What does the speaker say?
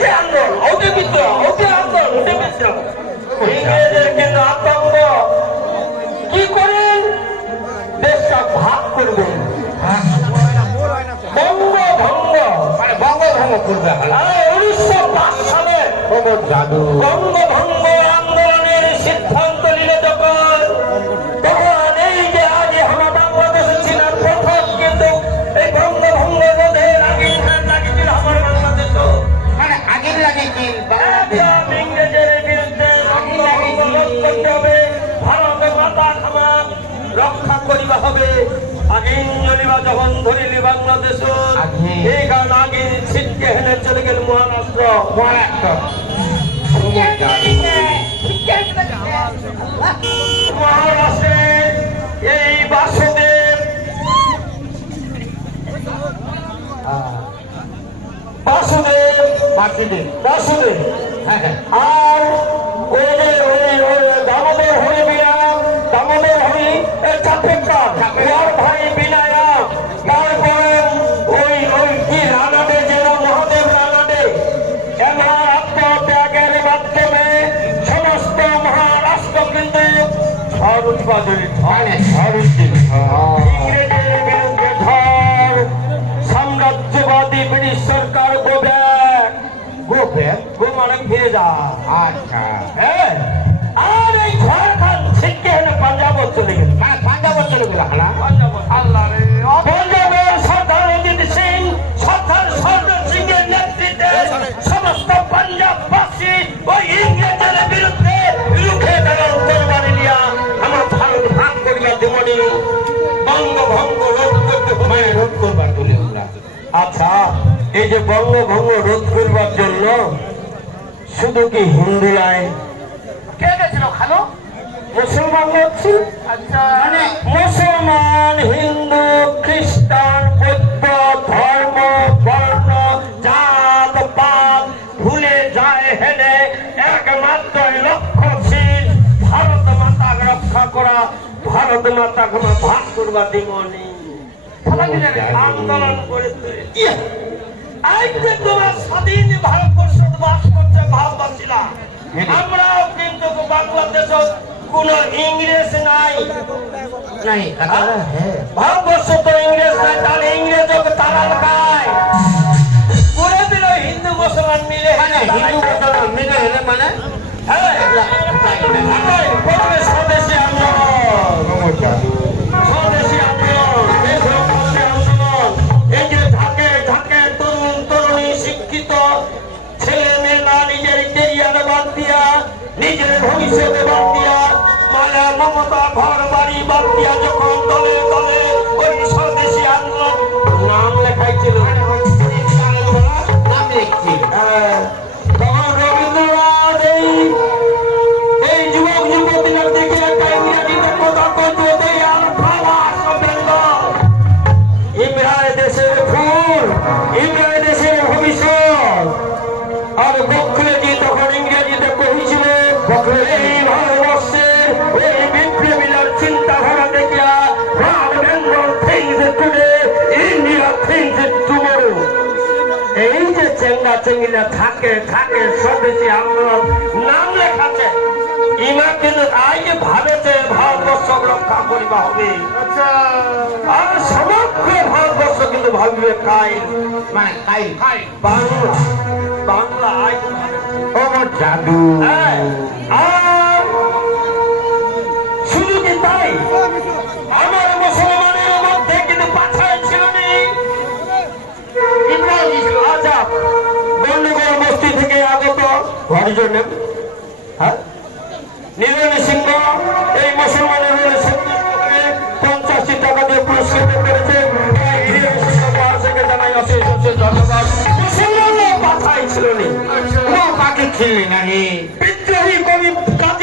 যে আন্দোলন ওতে বিদ্রোহ ওতে আন্দোলন ওতে বিদ্রোহ। ইংরেজের কিন্তু আতঙ্ক কি করেন দেশটা ভাগ করবেন বঙ্গ ভঙ্গ মানে বঙ্গভঙ্গ করবে উনিশশো পাঁচ সালে খবর জাদু আগিন জলিবা যখন ধরিলি বাংলাদেশ। এই কারণ আগে ছিটকে হেনে চলে গেল মহারাষ্ট্র। মহারাষ্ট্র মহারাষ্ট্রে এই বাসুদেব। বাসুদেব। বাসুদেব। বাসুদেব। হ্যাঁ হ্যাঁ। আর ওই ওই ওই দামোদর হরি ঝড় উৎপাদনে মানে সরস্বতী ইংরেজের বিরুদ্ধে ঝড় সাম্রাজ্যবাদী ব্রিটিশ সরকার গো মানে ফিরে যা। আচ্ছা। যে বঙ্গভঙ্গ রোধ করবার জন্য শুধু কি হিন্দু হিন্দুরাই কে গেছিল? খালো? মুসলমান হচ্ছে আচ্ছা। মানে মুসলমান হিন্দু খ্রিস্টান বৌদ্ধ ধর্ম বর্ণ জাত পাত ভুলে যায় হেনে একমাত্র লক্ষ্যশীল ভারত মাতা রক্ষা করা ভারত মাতাকে আমরা ভাগ করবা দিমনি আন্দোলন করে তুলে! আজ যে তোমার স্বাধীন ভারতবর্ষে বাস করছে ভারতবাসীরা আমরাও কিন্তু বাংলাদেশ কোন ইংরেজ নাই হ্যাঁ ভারতবর্ষ তো ইংরেজ নাই তাহলে ইংরেজকে তারা খায় করে দিল হিন্দু মুসলমান মিলে। মানে হিন্দু মুসলমান মিলে মানে? হ্যাঁ। নিজের কেরিয়ার বাদ দিয়া নিজের ভবিষ্যৎ বাদ দিয়া মায়া মমতা ঘর বাড়ি বাদ দিয়া যখন দলে দলে ওই স্বদেশী আন্দোলন নাম লেখাইছিল। হ্যাঁ, তখন রবীন্দ্রনাথ এই এই যুবক একটা কথা আর ইমরান দেশের ফুল ইমরান আর বকলেজি তখন ইংরেজিতে কহিছিল এই ভারতবর্ষের এই বিপ্লবীদের চিন্তাধারা দেখিয়া Ram Bengal thinks today India thinks tomorrow এই যে চেঙ্গা চেঙ্গিরা থাকে থাকে স্বদেশী আন্দোলন নাম লেখাছে ইমা কিন্তু যে ভাবেছে ভারতবর্ষ রক্ষা করিবা হবে। আর সমগ্র ভারতবর্ষ কিন্তু ভাবিবে কাই মানে কাই কাই বাংলা। বাংলা জাদু। হ্যাঁ, শুধু কি তাই? আমার মুসলমানের মধ্যে কিন্তু পাছায় ছিল নি। ইব্রাহিম ছিল আচ্ছা গন্ডগোল বস্তি থেকে আগত হ্যাঁ? নীলনী সিংহ এই মুসলমানের Hey.